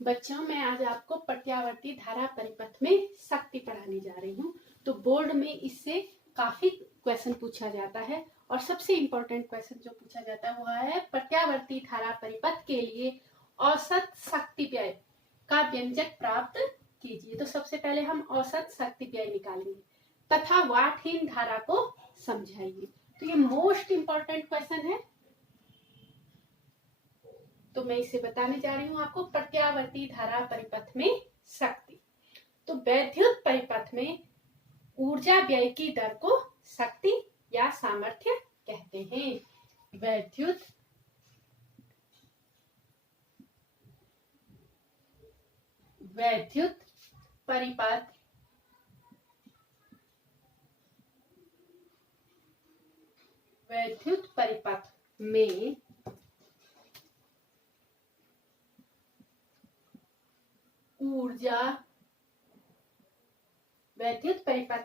बच्चों, मैं आज आपको प्रत्यावर्ती धारा परिपथ में शक्ति पढ़ाने जा रही हूँ। तो बोर्ड में इससे काफी क्वेश्चन पूछा जाता है और सबसे इम्पोर्टेंट क्वेश्चन जो पूछा जाता है वो है प्रत्यावर्ती धारा परिपथ के लिए औसत शक्ति व्यय का व्यंजक प्राप्त कीजिए। तो सबसे पहले हम औसत शक्ति व्यय निकालेंगे तथा वाटहीन धारा को समझाइए। तो ये मोस्ट इम्पोर्टेंट क्वेश्चन है, तो मैं इसे बताने जा रही हूँ आपको। प्रत्यावर्ती धारा परिपथ में शक्ति। तो वैद्युत परिपथ में ऊर्जा व्यय की दर को शक्ति या सामर्थ्य कहते हैं। वैद्युत परिपथ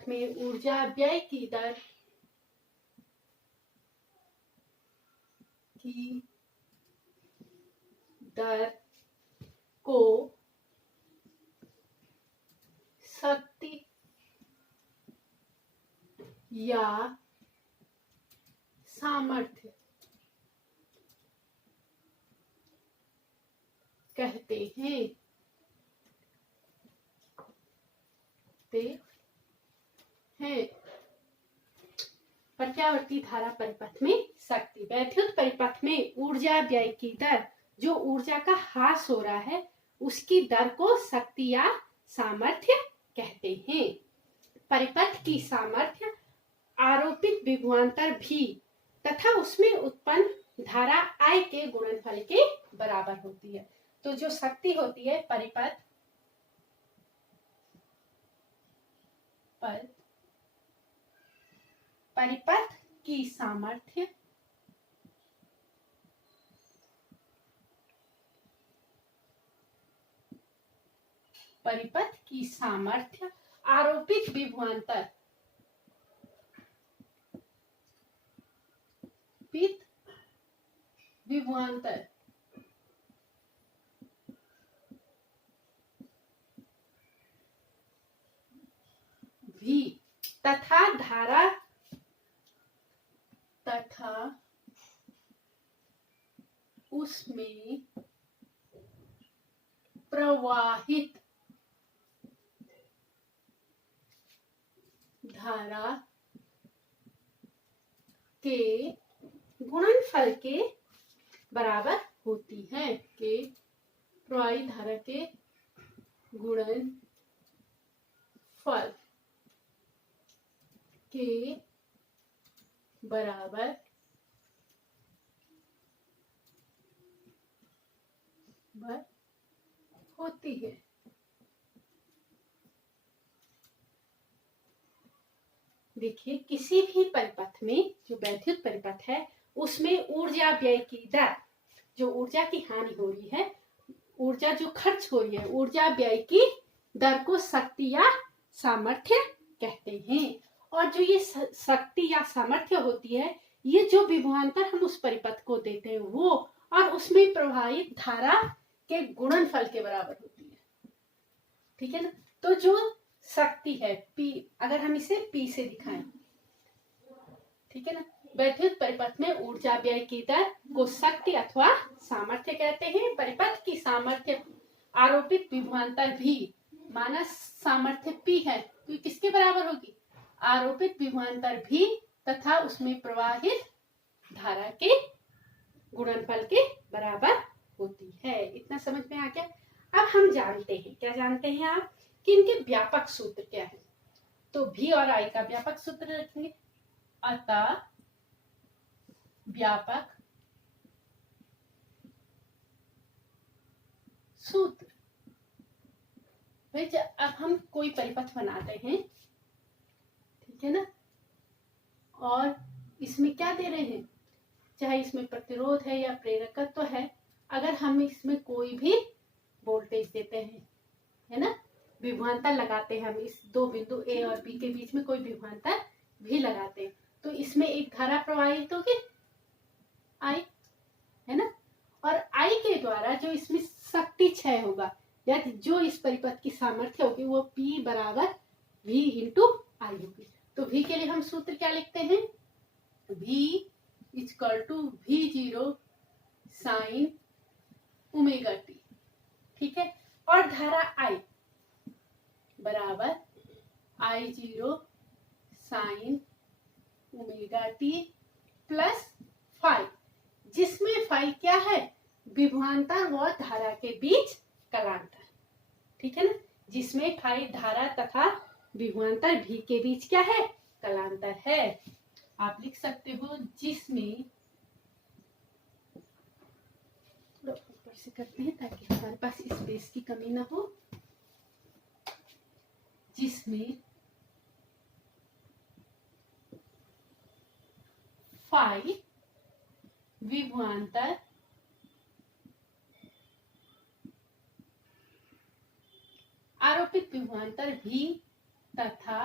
में ऊर्जा व्यय की दर को शक्ति या सामर्थ्य कहते हैं। प्रत्यावर्ती धारा परिपथ में शक्ति। वैद्युत परिपथ में ऊर्जा व्यय की दर, जो ऊर्जा का ह्रास हो रहा है उसकी दर को शक्ति या सामर्थ्य कहते हैं। परिपथ की सामर्थ्य आरोपित विभवांतर भी तथा उसमें उत्पन्न धारा I के गुणनफल के बराबर होती है। तो जो शक्ति होती है परिपथ की सामर्थ्य आरोपित विभवांतर भी तथा उसमें प्रवाहित धारा के गुणनफल के बराबर होती है। के प्रवाहित धारा के गुणनफल के बराबर होती है। देखिए, किसी भी परिपथ में, जो वैद्युत परिपथ है उसमें ऊर्जा व्यय की दर, जो ऊर्जा की हानि हो रही है, ऊर्जा जो खर्च हो रही है, ऊर्जा व्यय की दर को शक्ति या सामर्थ्य कहते हैं। और जो ये शक्ति या सामर्थ्य होती है, ये जो विभवांतर हम उस परिपथ को देते हैं वो और उसमें प्रवाहित धारा के गुणनफल के बराबर होती है। ठीक है ना। तो जो शक्ति है P, अगर हम इसे P से दिखाएं, ठीक है ना। वैद्युत परिपथ में ऊर्जा व्यय की दर को शक्ति अथवा सामर्थ्य कहते हैं। परिपथ की सामर्थ्य आरोपित विभवांतर भी, माना सामर्थ्य P है तो किसके बराबर होगी? आरोपित विभवांतर भी तथा उसमें प्रवाहित धारा के गुणनफल के बराबर होती है। इतना समझ में आ गया। अब हम जानते हैं, क्या जानते हैं आप, कि इनके व्यापक सूत्र क्या है। तो V और I का व्यापक सूत्र रखेंगे। अतः व्यापक सूत्र, अब हम कोई परिपथ बनाते हैं, ठीक है ना, और इसमें क्या दे रहे हैं, चाहे इसमें प्रतिरोध है या प्रेरकत्व है, अगर हम इसमें कोई भी वोल्टेज देते हैं, है ना, विभवांतर लगाते हैं, हम इस दो बिंदु A और B के बीच में कोई विभवांतर भी लगाते हैं, तो इसमें एक धारा प्रवाहित होगी I, है ना, और I के द्वारा जो इसमें शक्ति क्षय होगा, या जो इस परिपथ की सामर्थ्य होगी वो P बराबर V इंटू आई होगी। तो V के लिए हम सूत्र क्या लिखते हैं, V equal to V0 sine omega t, ठीक है। और धारा I बराबर I0 sine omega t plus phi, जिसमें फाई क्या है, विभवांतर व धारा के बीच कलांतर, ठीक है ना। जिसमें फाई धारा तथा विभवांतर भी के बीच क्या है, कलांतर है। आप लिख सकते हो जिसमें, ऊपर से करते हैं ताकि हमारे पास स्पेस की कमी ना हो, जिसमें फाई विभवांतर आरोपित विभवांतर भी तथा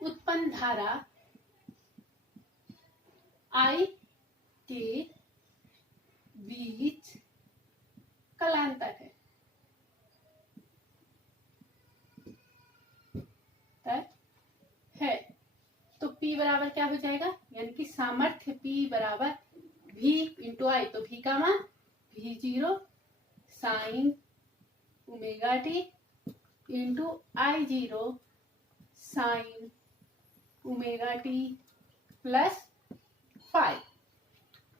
उत्पन्न धारा I के बीच कलांतर है। तो P बराबर क्या हो जाएगा, यानी कि सामर्थ्य P बराबर V इंटू आई, तो V का मान V0 sine omega T into I0 sine omega t plus 5।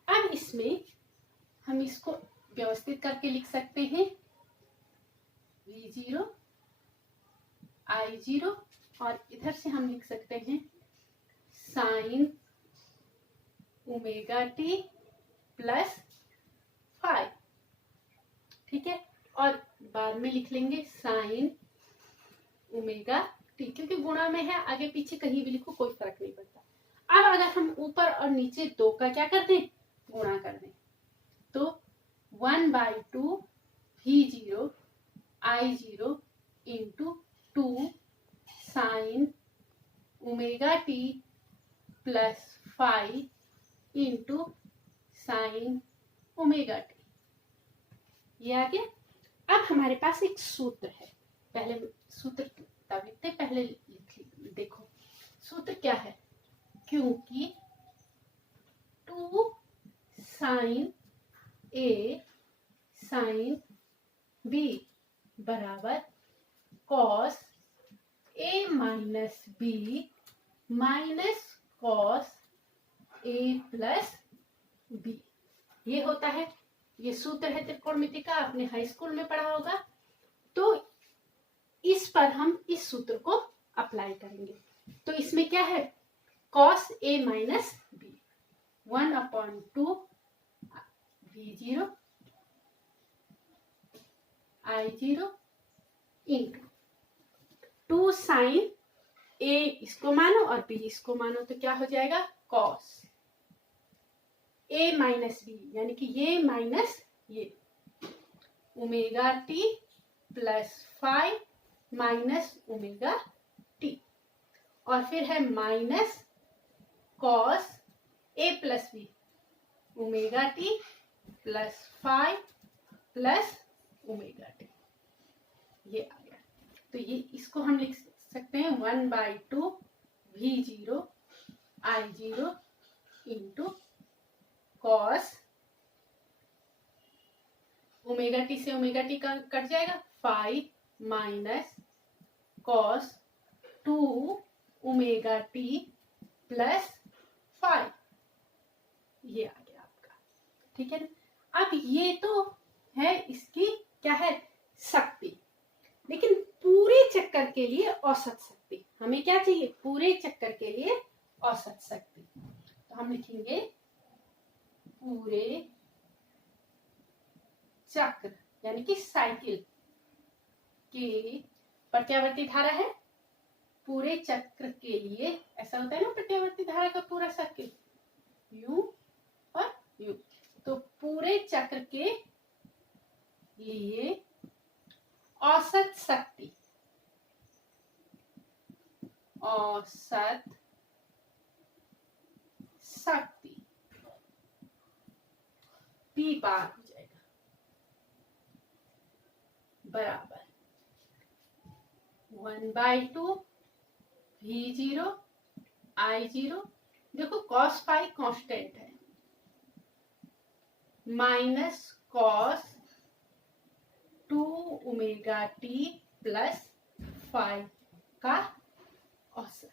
अब इसमें हम इसको व्यवस्थित करके लिख सकते हैं, V0 I0 और इधर से हम लिख सकते हैं साइन ओमेगा टी प्लस 5, ठीक है। और बाद में लिख लेंगे साइन ओमेगा टी, क्योंकि गुणा में है, आगे पीछे कहीं भी लिखो कोई फर्क नहीं पड़ता। अब अगर हम ऊपर और नीचे दो का क्या कर दें, गुणा कर दें, तो 1/2 V0 I0 into 2 sign omega t plus 5 into sine omega T, ये आ गया। अब हमारे पास एक सूत्र है, पहले सूत्र तब लिखते, पहले देखो सूत्र क्या है, क्योंकि 2 साइन A साइन B बराबर cos A minus B minus cos A plus B, ये होता है, ये सूत्र है त्रिकोणमिति का, आपने हाई स्कूल में पढ़ा होगा। तो इस पर हम इस सूत्र को अप्लाई करेंगे। तो इसमें क्या है, cos A minus B 1/2 V0 I0 into 2 sine A इसको मानो और B इसको मानो, तो क्या हो जाएगा cos A माइनस B, यानी कि ये माइनस ये, omega t plus 5 minus omega T, और फिर है minus cos A plus B omega t plus 5 plus omega T, ये आ गया। तो ये इसको हम लिख सकते हैं 1/2 V0 I0 into cos omega T से ओमेगा टी का कट जाएगा 5 minus cos 2 omega t plus 5, ये आ गया आपका, ठीक है ना। अब ये तो है इसकी क्या है, शक्ति, लेकिन पूरे चक्कर के लिए औसत शक्ति, हमें क्या चाहिए, पूरे चक्कर के लिए औसत शक्ति। तो हम लिखेंगे पूरे चक्र यानी कि साइकिल के प्रत्यावर्ती धारा है, पूरे चक्र के लिए ऐसा होता है ना, प्रत्यावर्ती धारा का पूरा सर्किल U और U, तो पूरे चक्र के लिए औसत शक्ति, औसत शक्ति P बार हो जाएगा, बराबर 1/2 V0 I0, देखो cos फाई कांस्टेंट है, minus cos 2 omega t plus phi का औसत।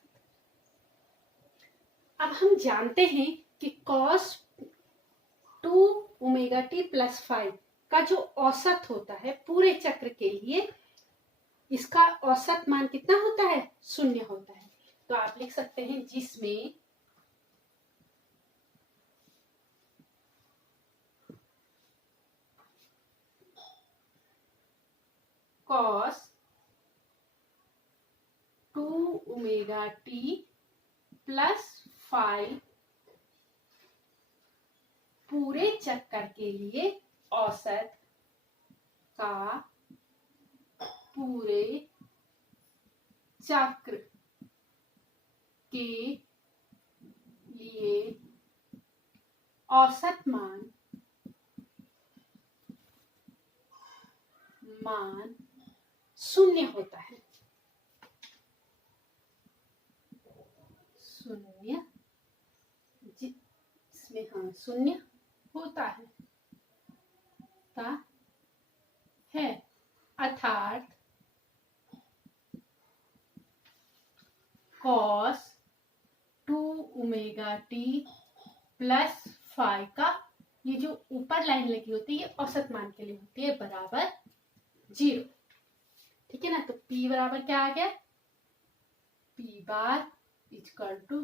अब हम जानते हैं कि cos 2 omega t plus phi का जो औसत होता है पूरे चक्र के लिए, इसका औसत मान कितना होता है? 0 होता है। तो आप लिख सकते हैं जिसमें cos 2 omega t plus phi पूरे चक्कर के लिए औसत का पूरे चक्र के लिए औसत मान 0 होता है। 0 जिसमें 0 होता है अर्थात cos 2 omega t plus phi का ये जो ऊपर लाइन लगी होती है ये औसत मान के लिए होती है, बराबर 0। ठीक है ना? तो P बराबर क्या आ गया? P bar equal to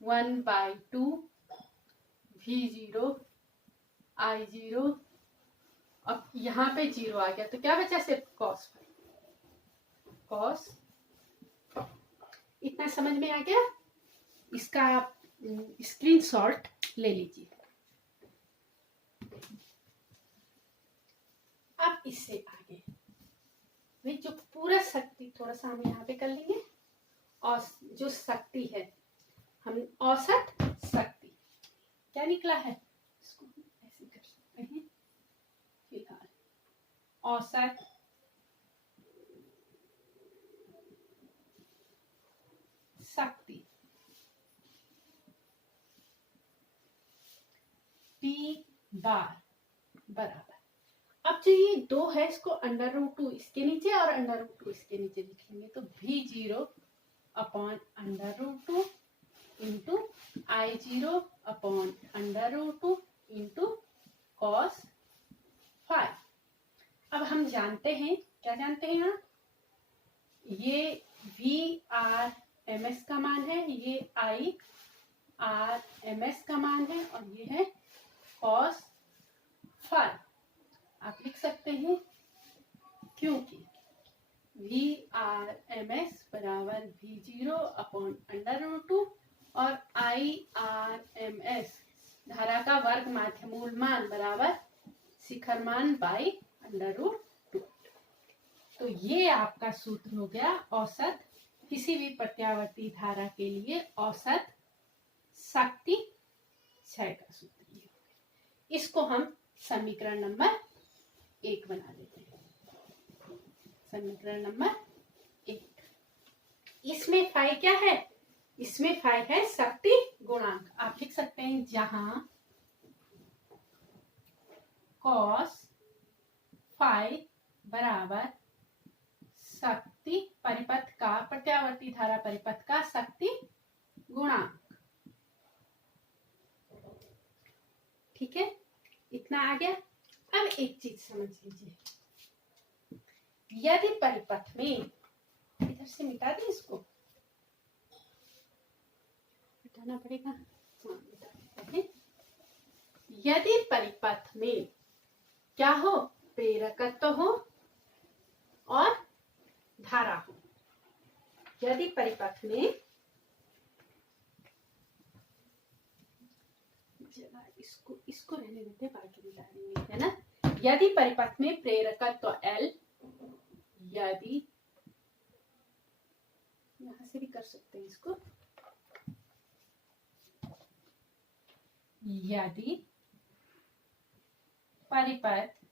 1/2 V0 I0। अब यहाँ पे 0 आ गया तो क्या बचा? सिर्फ cos फाई। cos इतना समझ में आ गया? इसका आप स्क्रीनशॉट ले लीजिए। अब इससे आगे भाई जो पूरा शक्ति थोड़ा सा हम यहाँ पे कर लेंगे, और जो शक्ति है हम औसत शक्ति क्या निकला है इसको ऐसे कर सकते हैं। फिलहाल औसत शक्ति P बार बराबर, अब जो ये 2 है इसको √2 इसके नीचे और √2 इसके नीचे लिखेंगे तो V0 upon √2 into I0 upon √2 into cos phi. अब हम जानते हैं, क्या जानते हैं यहाँ? ये VRMS का मान है, ये IRMS का मान है, और ये है cos फाई। आप लिख सकते हैं क्योंकि VRMS बराबर V0 अपॉन √2 और IRMS धारा का वर्ग माध्यमूल मान बराबर शिखर मान बाई √2। तो ये आपका सूत्र हो गया औसत किसी भी प्रत्यावर्ती धारा के लिए औसत शक्ति क्षय का सूत्र। ये हो गया। इसको हम समीकरण नंबर 1 बना देते हैं। समीकरण नंबर 1, इसमें फाई क्या है? इसमें फाई है शक्ति गुणांक। आप लिख सकते हैं जहां cos फाई बराबर शक्ति परिपथ का, प्रत्यावर्ती धारा परिपथ का शक्ति गुणांक। ठीक है, इतना आ गया। अब एक चीज समझ लीजिए, यदि परिपथ में, इधर से मिटा दें इसको, मिटाना पड़ेगा, हाँ मिटा देते हैं। यदि परिपथ में क्या हो? प्रेरकत्व हो और धारा हो। यदि परिपथ में, इसको रहने देते, बाकी मिटा देंगे, है ना? यदि परिपथ में प्रेरकत्व L, यदि यहां से भी कर सकते हैं इसको, यदि परिपथ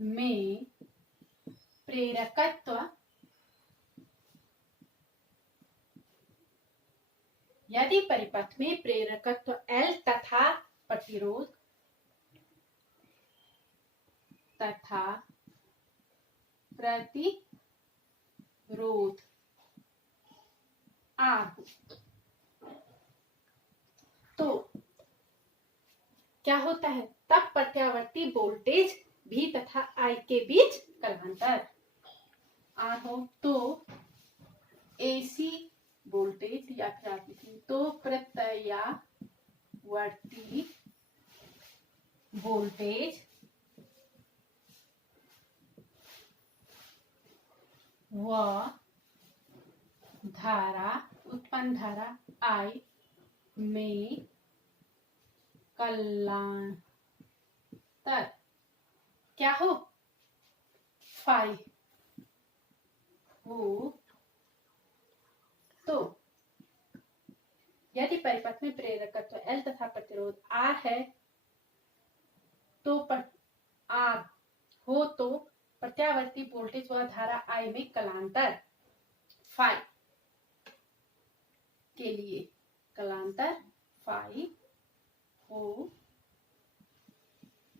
में प्रेरकत्व यदि परिपथ में प्रेरकत्व L तथा प्रतिरोध R हो, तो क्या होता है? तब प्रत्यावर्ती वोल्टेज V तथा I के बीच कलांतर R हो तो AC वोल्टेज या फिर आप लिखेंगे तो प्रत्यावर्ती वोल्टेज व धारा उत्पन्न धारा I में कलांतर क्या हो? फाई हो तो यदि परिपथ में प्रेरकत्व L तथा प्रतिरोध R है तो R हो तो प्रत्यावर्ती वोल्टेज व धारा I में कलांतर फाई के लिए कलांतर फाई हो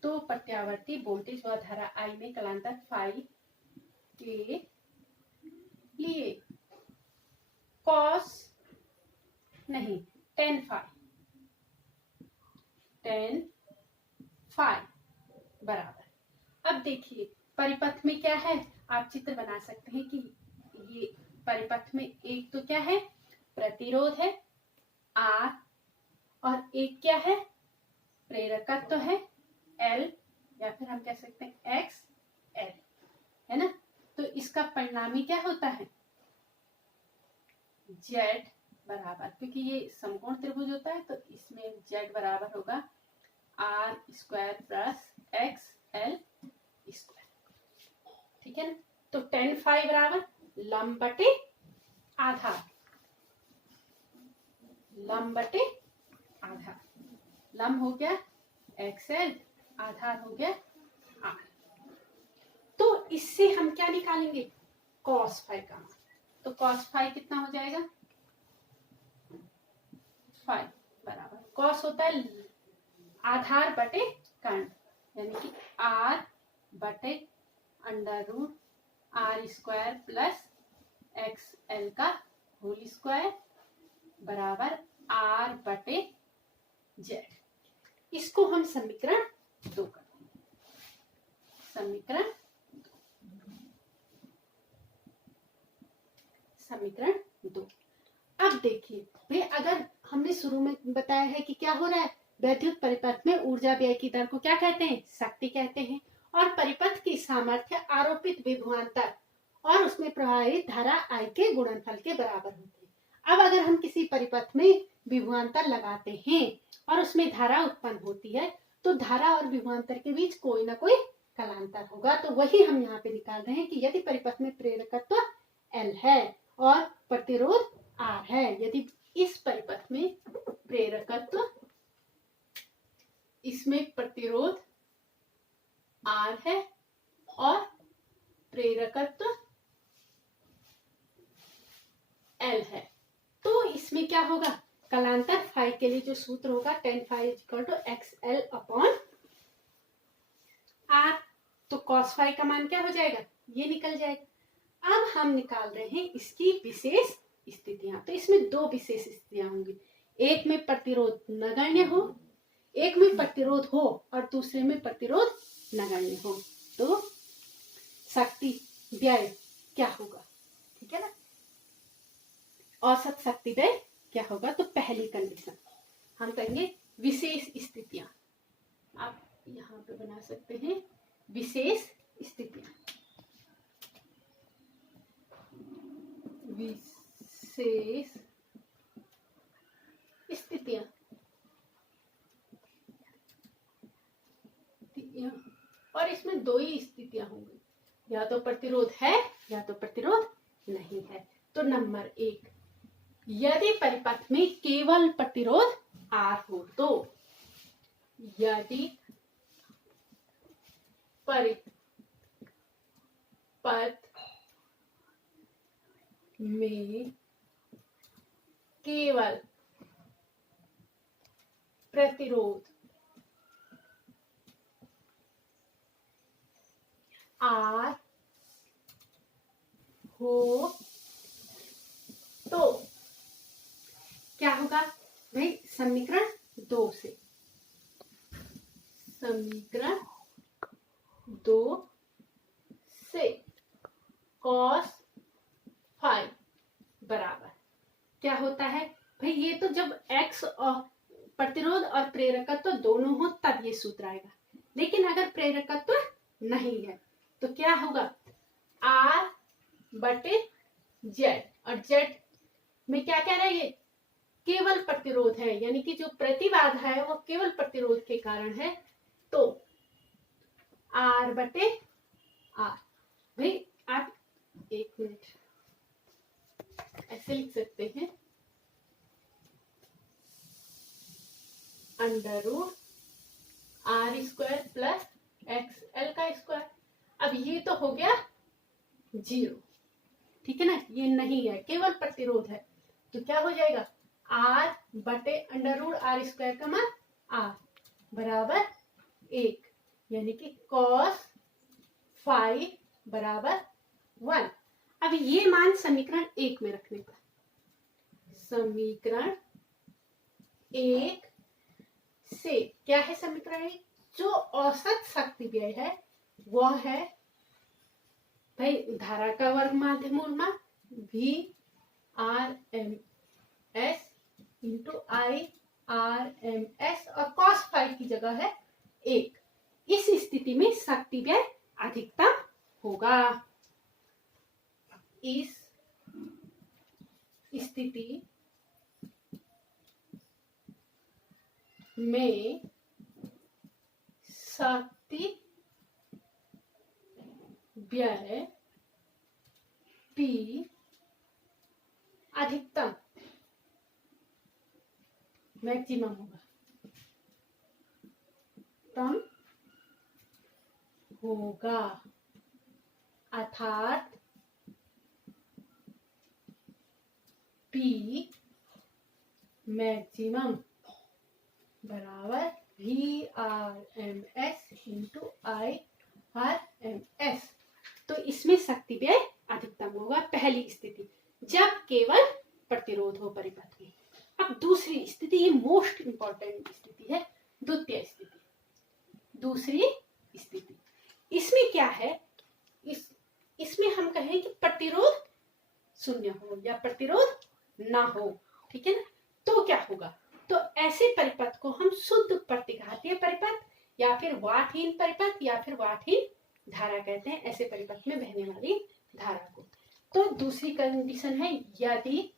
तो प्रत्यावर्ती वोल्टेज व धारा I में कलांतर फाई के लिए कॉस नहीं टेन फाई बराबर। अब देखिए परिपथ में क्या है, आप चित्र बना सकते हैं कि ये परिपथ में एक तो क्या है? प्रतिरोध है R और एक क्या है? प्रेरकत्व तो है L या फिर हम कह सकते हैं XL, है ना? तो इसका परिणामी क्या होता है? Z बराबर, क्योंकि ये समकोण त्रिभुज होता है तो इसमें Z बराबर होगा R square plus XL square, ठीक है ना? तो टेन फाई बराबर लंब बटे आधार, लंब बटे आधार, लंब हो गया XL, आधार हो गया R। तो इससे हम क्या निकालेंगे? कॉस फाई का मान। तो कॉस फाई कितना हो जाएगा? फाई बराबर कॉस होता है आधार बटे कर्ण, यानी कि R बटे under root R square plus XL का होल स्क्वायर बराबर R बटे Z। इसको हम समीकरण 2 करते हैं। समीकरण 2। अब देखिए भाई, अगर हमने शुरू में बताया है कि क्या हो रहा है, वैद्युत परिपथ में ऊर्जा व्यय की दर को क्या कहते हैं? शक्ति कहते हैं। और परिपथ की सामर्थ्य आरोपित विभवांतर और उसमें प्रवाहित धारा I के गुणनफल के बराबर होती है। अब अगर हम किसी परिपथ में विभवांतर लगाते हैं और उसमें धारा उत्पन्न होती है तो धारा और विभवांतर के बीच कोई ना कोई कलांतर होगा। तो वही हम यहाँ पे निकाल रहे हैं कि यदि परिपथ में प्रेरकत्व L है और प्रतिरोध R है, यदि इस परिपथ में प्रेरकत्व, इसमें प्रतिरोध R है और प्रेरकत्व L है, तो इसमें क्या होगा? कलांतर फाई के लिए जो सूत्र होगा tan phi equal to XL upon R। तो कॉस फाई का मान क्या हो जाएगा? ये निकल जाएगा। अब हम निकाल रहे हैं इसकी विशेष स्थितियां। तो इसमें दो विशेष स्थितियां होंगी, एक में प्रतिरोध नगण्य हो, एक में प्रतिरोध हो और दूसरे में प्रतिरोध नगण्य हो। तो शक्ति व्यय क्या होगा? ठीक है ना, औसत शक्ति व्यय क्या होगा? तो पहली कंडीशन हम कहेंगे विशेष स्थितियां। आप यहाँ पे बना सकते हैं विशेष स्थितियां। विशेष स्थितियां और इसमें दो ही स्थितियां होंगी, या तो प्रतिरोध है या तो प्रतिरोध नहीं है। तो नंबर 1, यदि परिपथ में केवल प्रतिरोध R हो तो, यदि परिपथ पथ में केवल प्रतिरोध R हो तो क्या होगा भाई? समीकरण 2 से, समीकरण 2 से cos फाई बराबर क्या होता है भाई? ये तो जब x और प्रतिरोध और प्रेरकत्व दोनों हो तब ये सूत्र आएगा, लेकिन अगर प्रेरकत्व नहीं है तो क्या होगा? R बटे Z, और Z में क्या कह रहा है? ये केवल प्रतिरोध है, यानी कि जो प्रतिबाधा है वो केवल प्रतिरोध के कारण है, तो R बटे R। भाई आप एक मिनट ऐसे लिख सकते हैं, under root R square plus XL का स्क्वायर। अब ये तो हो गया 0, ठीक है ना? ये नहीं है, केवल प्रतिरोध है, तो क्या हो जाएगा? R बटे अंडर रूट R स्क्वायर का मान R बराबर 1, यानी कि cos फाई बराबर 1। अब ये मान समीकरण 1 में रखने का, समीकरण 1 से क्या है? समीकरण 1 जो औसत शक्ति व्यय है वह है भाई धारा का वर्ग माध्य मूल मान V R M S into I R M S, और cos फाई की जगह है 1। इस स्थिति में शक्ति व्यय अधिकतम होगा। इस स्थिति में शक्ति व्यय P अधिकतम मैक्सिमम होगा, तम होगा, अर्थात P मैक्सिमम बराबर VRMS इंटू IRMS। तो इसमें शक्ति व्यय अधिकतम होगा पहली स्थिति, जब केवल प्रतिरोध हो परिपथ में। अब दूसरी स्थिति, ये मोस्ट इंपॉर्टेंट स्थिति है, द्वितीय स्थिति। दूसरी स्थिति इसमें क्या है? इसमें हम कहें कि प्रतिरोध 0 हो या प्रतिरोध ना हो, ठीक है ना? तो क्या होगा? तो ऐसे परिपथ को हम शुद्ध प्रतिघातीय परिपथ या फिर वाटहीन परिपथ या फिर वाटहीन धारा कहते हैं, ऐसे परिपथ में बहने वाली धारा को। तो दूसरी कंडीशन है, यदि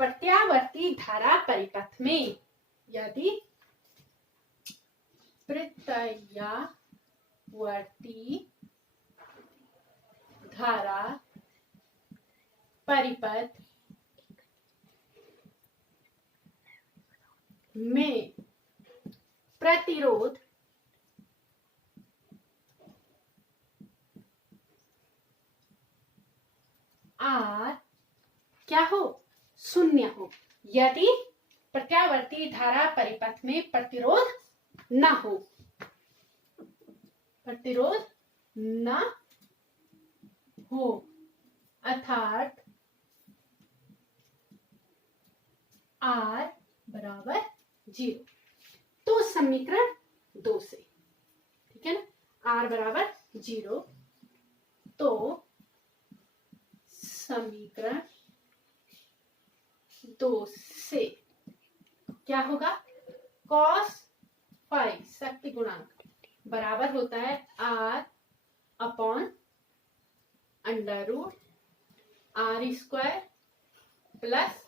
प्रत्यावर्ती धारा परिपथ में, यदि प्रत्यावर्ती धारा परिपथ में प्रतिरोध R क्या हो? 0 हो। यदि प्रत्यावर्ती धारा परिपथ में प्रतिरोध ना हो, प्रतिरोध ना हो, अर्थात R बराबर 0, तो समीकरण 2 से, ठीक है ना? R बराबर 0, तो समीकरण 2 से क्या होगा? cos फाई शक्ति गुणांक बराबर होता है R upon under root R square plus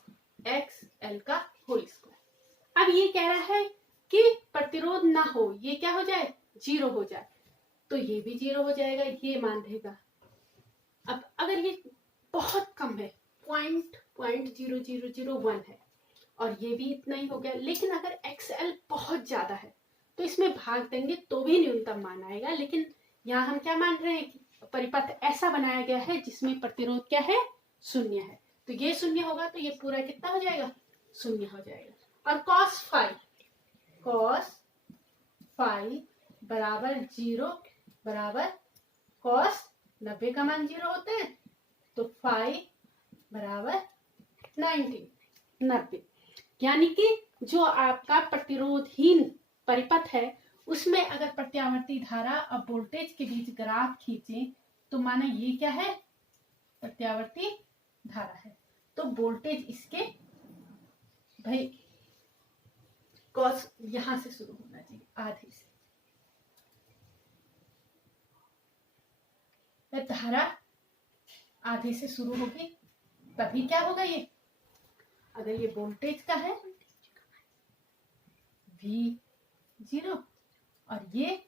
XL का होल स्क्वायर। अब ये कह रहा है कि प्रतिरोध ना हो, ये क्या हो जाए? 0 हो जाए, तो ये भी 0 हो जाएगा, ये मान देगा। अब अगर ये बहुत कम है, 0.0001 है, और ये भी इतना ही हो गया, लेकिन अगर XL बहुत ज्यादा है तो इसमें भाग देंगे तो भी न्यूनतम मान आएगा, लेकिन यहाँ हम क्या मान रहे हैं कि परिपथ ऐसा बनाया गया है जिसमें प्रतिरोध क्या है, शून्य है। तो ये शून्य होगा तो ये पूरा कितना हो जाएगा, शून्य हो जाएगा। और cos फाई बराबर 0 बराबर cos 90 का मान 0 होता है तो फाई बराबर 90। यानी कि जो आपका प्रतिरोधहीन परिपथ है उसमें अगर प्रत्यावर्ती धारा और वोल्टेज के बीच ग्राफ खींचे तो माना ये क्या है, प्रत्यावर्ती धारा है। तो वोल्टेज इसके भाई कॉस यहां से शुरू होना चाहिए, आधे से। धारा आधे से शुरू होगी तभी क्या होगा, ये अगर ये वोल्टेज का है V0 और ये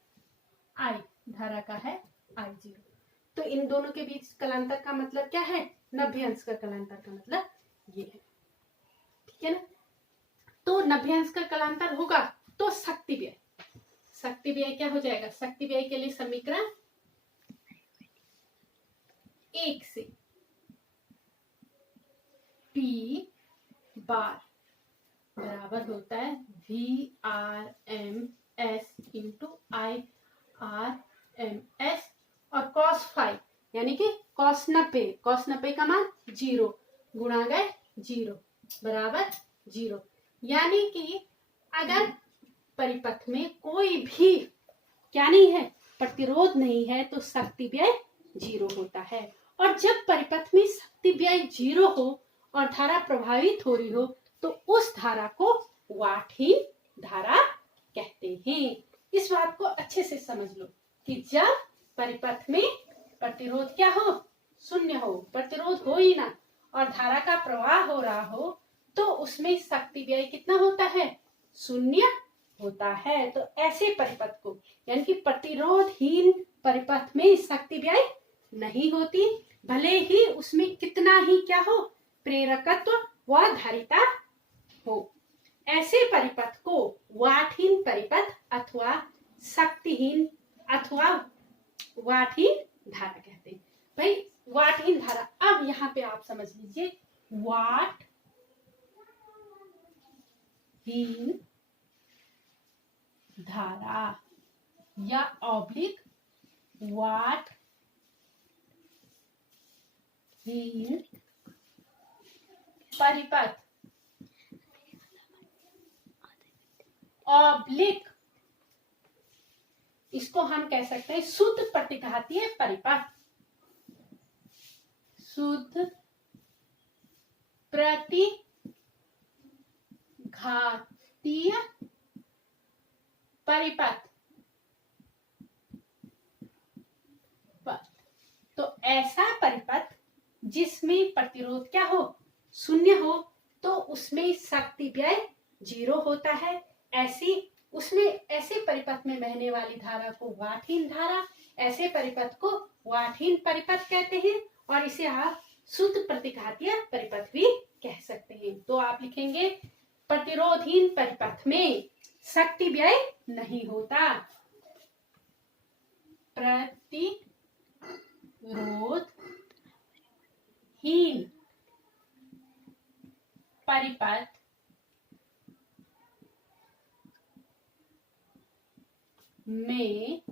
I धारा का है I0, तो इन दोनों के बीच कलांतर का मतलब क्या है, 90 अंश का कलांतर का मतलब ये है। ठीक है ना। तो 90 अंश का कलांतर होगा तो शक्ति व्यय क्या हो जाएगा, शक्ति व्यय के लिए समीकरण 1 से P बार बराबर होता है VRMS इंटू IRMS और cos फाई यानी कि cos 90 का मान 0 गुणा गए 0 बराबर 0। यानी कि अगर परिपथ में कोई भी क्या नहीं है, प्रतिरोध नहीं है तो शक्ति व्यय 0 होता है। और जब परिपथ में शक्ति व्यय 0 हो और धारा प्रभावित हो रही हो तो उस धारा को वाटहीन धारा कहते हैं। इस बात को अच्छे से समझ लो कि जब परिपथ में प्रतिरोध क्या हो, शून्य हो, प्रतिरोध हो ही ना और धारा का प्रवाह हो रहा हो तो उसमें शक्ति व्यय कितना होता है, शून्य होता है। तो ऐसे परिपथ को यानी कि प्रतिरोधहीन परिपथ में शक्ति व्यय नहीं होती, भले ही उसमें कितना ही क्या हो, प्रेरकत्व व धारिता हो। ऐसे परिपथ को वाटहीन परिपथ अथवा शक्तिहीन अथवा वाटहीन धारा कहते हैं। भाई वाटहीन धारा, अब यहाँ पे आप समझ लीजिए वाटहीन धारा या ऑब्लिक वाटहीन परिपथ ऑब्लिक, इसको हम कह सकते हैं शुद्ध प्रतिघातीय परिपथ। शुद्ध प्रतिघातीय परिपथ। तो ऐसा परिपथ जिसमें प्रतिरोध क्या हो, शून्य हो, तो उसमें शक्ति व्यय 0 होता है। ऐसे परिपथ में बहने वाली धारा को वाटहीन धारा, ऐसे परिपथ को वाटहीन परिपथ कहते हैं और इसे आप शुद्ध प्रतिघातीय परिपथ भी कह सकते हैं। तो आप लिखेंगे प्रतिरोधहीन परिपथ में शक्ति व्यय नहीं होता। प्रतिरोधहीन परिपथ में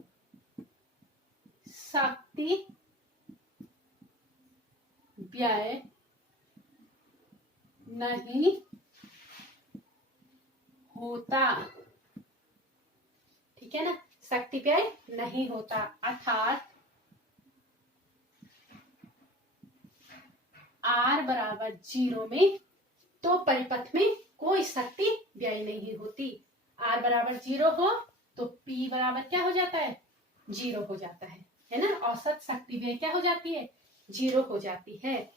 शक्ति व्यय नहीं होता। ठीक है ना, शक्ति व्यय नहीं होता अर्थात R बराबर 0 में तो परिपथ में कोई शक्ति व्यय नहीं होती। R बराबर 0 हो तो P बराबर क्या हो जाता है, 0 हो जाता है ना। औसत शक्ति व्यय क्या हो जाती है, 0 हो जाती है।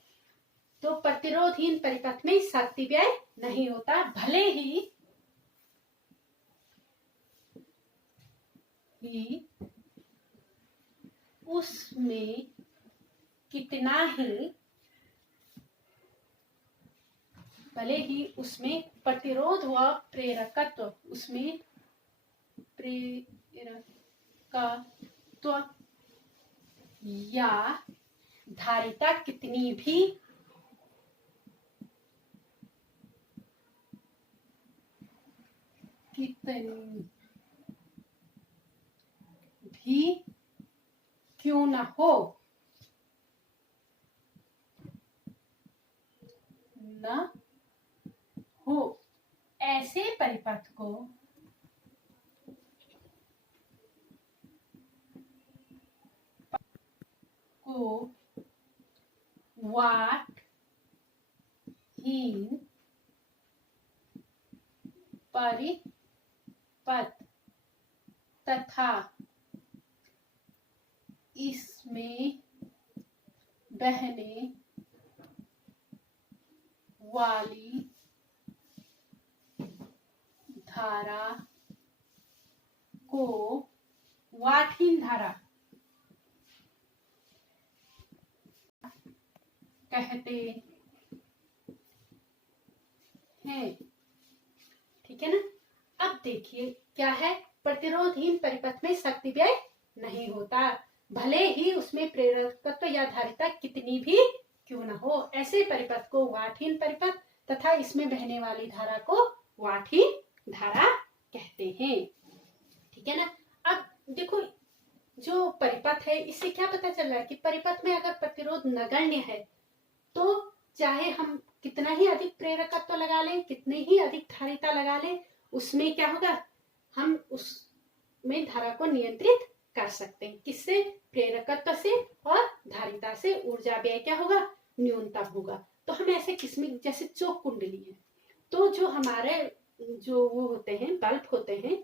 तो प्रतिरोधहीन परिपथ में शक्ति व्यय नहीं होता, भले ही उसमें कितना ही, भले ही उसमें प्रतिरोध व प्रेरकत्व, उसमें प्रेरकत्व या धारिता कितनी भी क्यों न हो ऐसे परिपथ को वाटहीन परिपथ तथा इसमें बहने वाली धारा को वाटहीन धारा कहते हैं। ठीक है ना। अब देखिए क्या है, प्रतिरोधहीन परिपथ में शक्ति व्यय नहीं होता, भले ही उसमें प्रेरकत्व या धारिता कितनी भी क्यों न हो। ऐसे परिपथ को वाटहीन परिपथ तथा इसमें बहने वाली धारा को वाटहीन धारा कहते हैं। ठीक है ना। अब देखो जो परिपथ है इससे क्या पता चल रहा है कि परिपथ में अगर प्रतिरोध नगण्य है तो चाहे हम कितना ही अधिक प्रेरकत्व लगा लें, कितने ही अधिक धारिता लगा लें, उसमें क्या होगा, हम उसमें धारा को नियंत्रित कर सकते हैं। किससे? प्रेरकत्व से और धारिता से ऊर्जा व्यय क्या होगा, न्यूनतम होगा। तो हम ऐसे किस्में, जैसे चौक कुंडली है, तो जो हमारे जो वो होते हैं बल्ब होते हैं,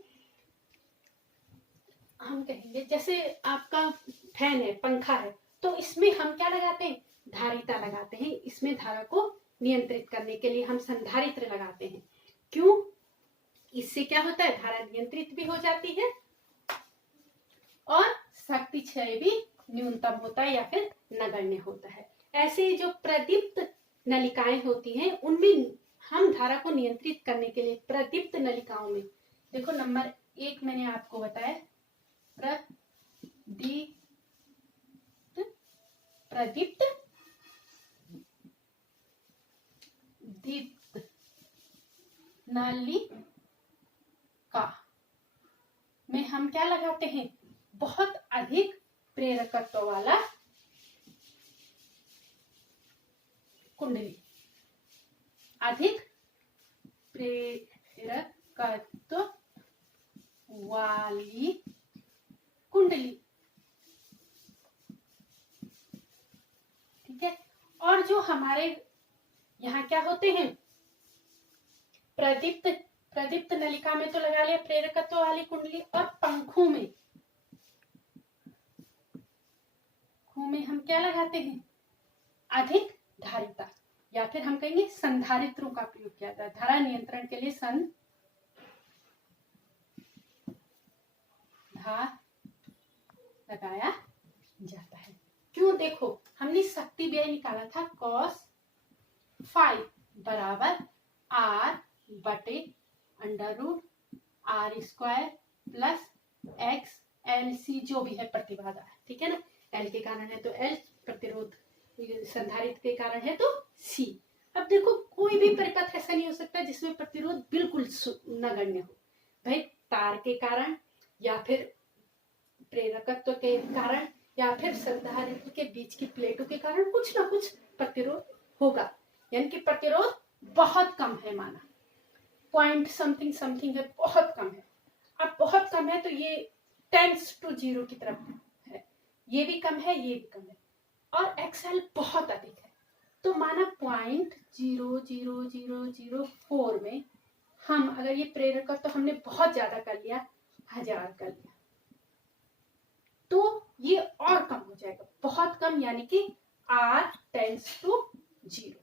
हम कहेंगे जैसे आपका फैन है, पंखा है, तो इसमें हम क्या लगाते हैं, धारिता लगाते हैं। इसमें धारा को नियंत्रित करने के लिए हम संधारित्र लगाते हैं। क्यों? इससे क्या होता है, धारा नियंत्रित भी हो जाती है और शक्ति क्षय भी न्यूनतम होता है या फिर नगण्य होता है। ऐसे जो प्रदीप्त नलिकाएं होती हैं उनमें हम धारा को नियंत्रित करने के लिए प्रदीप्त नलिकाओं में, देखो नंबर 1 मैंने आपको बताया, प्रदीप्त नलिका में हम क्या लगाते हैं, बहुत अधिक प्रेरकत्व वाला कुंडली, अधिक प्रेरकत्व वाली कुंडली। ठीक है। और जो हमारे यहाँ क्या होते हैं, प्रदीप्त नलिका में तो लगा लिया प्रेरकत्व वाली कुंडली, और पंखों में हम क्या लगाते हैं, अधिक धारिता, या फिर हम कहेंगे संधारित्रों का प्रयोग किया जाता है। धारा नियंत्रण के लिए लगाया जाता है। क्यों? देखो हमने शक्ति व्यय निकाला था cos फाई बराबर R बटे √R² प्लस XLC जो भी है प्रतिबाधा है। ठीक है ना। L के कारण है तो L, प्रतिरोध संधारित्र के कारण है तो C। अब देखो कोई भी परिपथ ऐसा नहीं हो सकता जिसमें प्रतिरोध बिल्कुल नगण्य हो। भाई तार के कारण या फिर प्रेरकत्व के कारण या फिर संधारित्र के बीच की प्लेटों के कारण कुछ ना कुछ प्रतिरोध होगा, यानी कि प्रतिरोध बहुत कम है, माना पॉइंट समथिंग है, बहुत कम है। अब बहुत कम है तो ये टेंस टू 0 की तरफ है, ये भी कम है, ये भी कम है, और XL बहुत अधिक है। तो माना 0.00004 में हम अगर ये प्रेरकत्व तो हमने बहुत ज्यादा कर लिया, 1000 कर लिया, तो ये और कम हो जाएगा, बहुत कम, यानी कि R टेंस टू 0।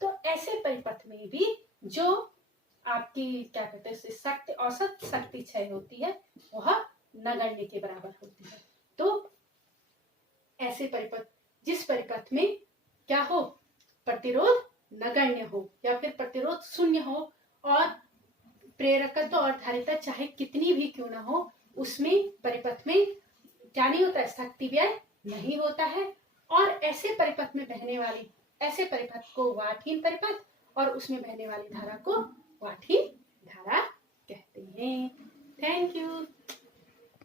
तो ऐसे परिपथ में भी जो आपकी क्या कहते हैं शक्ति, औसत शक्ति क्षय होती है वह नगण्य के बराबर होती है। तो ऐसे परिपथ, जिस परिपथ में क्या हो, प्रतिरोध नगण्य हो या फिर प्रतिरोध शून्य हो और प्रेरकत्व और धारिता चाहे कितनी भी क्यों ना हो, उसमें परिपथ में क्या नहीं होता है, शक्ति व्यय नहीं होता है। और ऐसे परिपथ में बहने वाली, ऐसे परिपथ को वाटहीन परिपथ और उसमें बहने वाली धारा को वाटहीन धारा कहते हैं। Thank you.